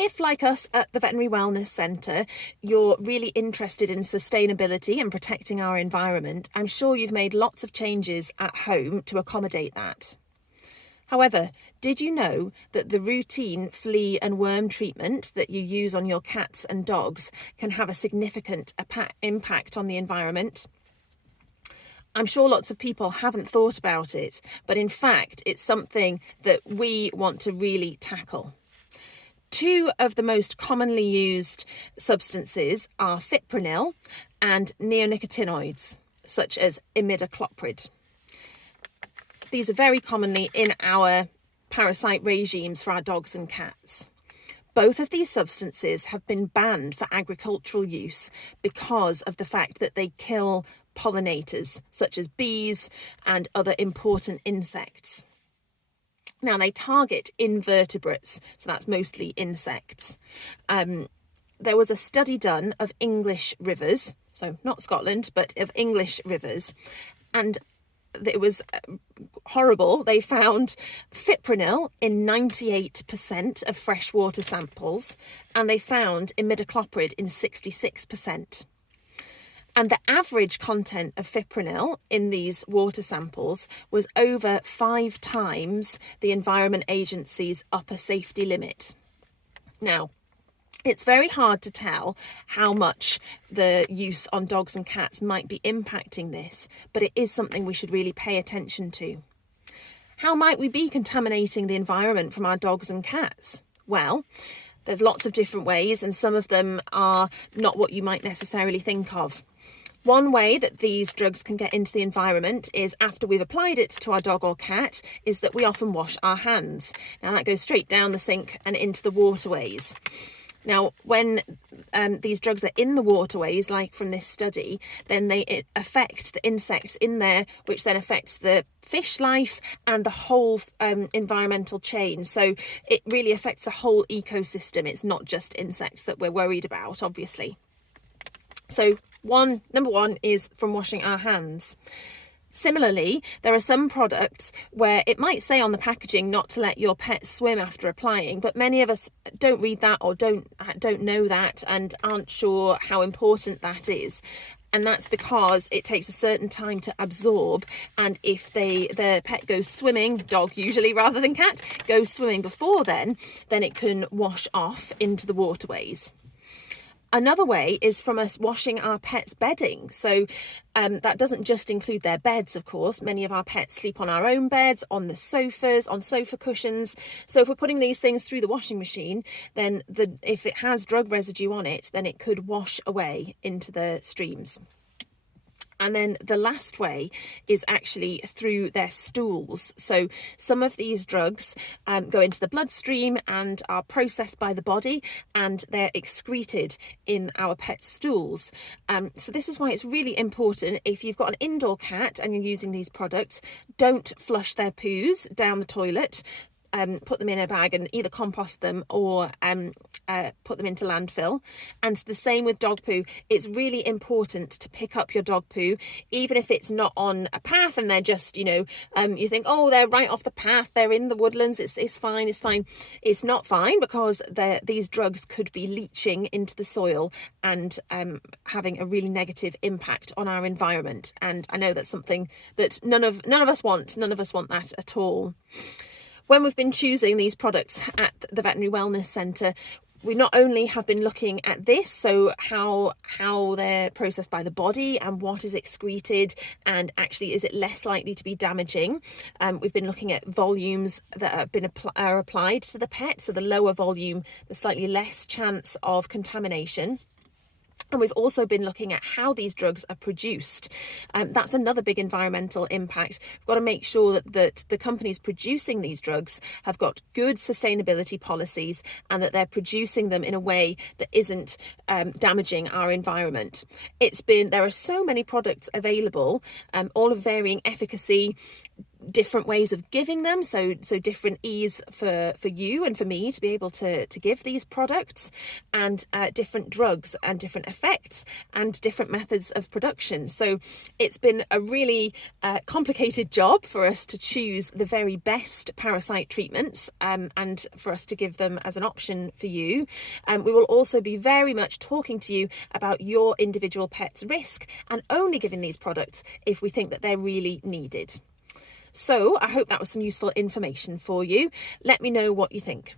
If, like us at the Veterinary Wellness Centre, you're really interested in sustainability and protecting our environment, I'm sure you've made lots of changes at home to accommodate that. However, did you know that the routine flea and worm treatment that you use on your cats and dogs can have a significant impact on the environment? I'm sure lots of people haven't thought about it, but in fact, it's something that we want to really tackle. Two of the most commonly used substances are fipronil and neonicotinoids, such as imidacloprid. These are very commonly in our parasite regimes for our dogs and cats. Both of these substances have been banned for agricultural use because of the fact that they kill pollinators, such as bees and other important insects. Now, they target invertebrates, so that's mostly insects. There was a study done of English rivers, so not Scotland, but of English rivers, and it was horrible. They found fipronil in 98% of freshwater samples, and they found imidacloprid in 66%. And the average content of fipronil in these water samples was over 5 times the Environment Agency's upper safety limit. Now, it's very hard to tell how much the use on dogs and cats might be impacting this, but it is something we should really pay attention to. How might we be contaminating the environment from our dogs and cats? Well, there's lots of different ways, and some of them are not what you might necessarily think of. One way that these drugs can get into the environment is after we've applied it to our dog or cat, is that we often wash our hands. Now that goes straight down the sink and into the waterways. Now, when these drugs are in the waterways, like from this study, then they affect the insects in there, which then affects the fish life and the whole environmental chain. So it really affects the whole ecosystem. It's not just insects that we're worried about, obviously. So number one is from washing our hands. Similarly, there are some products where it might say on the packaging not to let your pet swim after applying, but many of us don't read that or don't know that and aren't sure how important that is. And that's because it takes a certain time to absorb, and if the pet goes swimming, dog usually rather than cat, goes swimming before then it can wash off into the waterways. Another way is from us washing our pets' bedding. So that doesn't just include their beds, of course. Many of our pets sleep on our own beds, on the sofas, on sofa cushions. So if we're putting these things through the washing machine, then if it has drug residue on it, then it could wash away into the streams. And then the last way is actually through their stools. So some of these drugs go into the bloodstream and are processed by the body, and they're excreted in our pet stools. So this is why it's really important, if you've got an indoor cat and you're using these products, don't flush their poos down the toilet. Put them in a bag and either compost them or put them into landfill. And the same with dog poo. It's really important to pick up your dog poo, even if it's not on a path and they're just, you think, oh, they're right off the path, they're in the woodlands, it's fine. It's not fine, because these drugs could be leaching into the soil and having a really negative impact on our environment. And I know that's something that none of us want. None of us want that at all. When we've been choosing these products at the Veterinary Wellness Centre, we not only have been looking at this, so how they're processed by the body and what is excreted, and actually is it less likely to be damaging. We've been looking at volumes that are applied to the pet, so the lower volume, the slightly less chance of contamination. And we've also been looking at how these drugs are produced. That's another big environmental impact. We've got to make sure that the companies producing these drugs have got good sustainability policies, and that they're producing them in a way that isn't damaging our environment. There are so many products available, all of varying efficacy, different ways of giving them, so different ease for you and for me to be able to give these products, and different drugs and different effects and different methods of production. So it's been a really complicated job for us to choose the very best parasite treatments, and for us to give them as an option for you. We will also be very much talking to you about your individual pet's risk and only giving these products if we think that they're really needed. So I hope that was some useful information for you. Let me know what you think.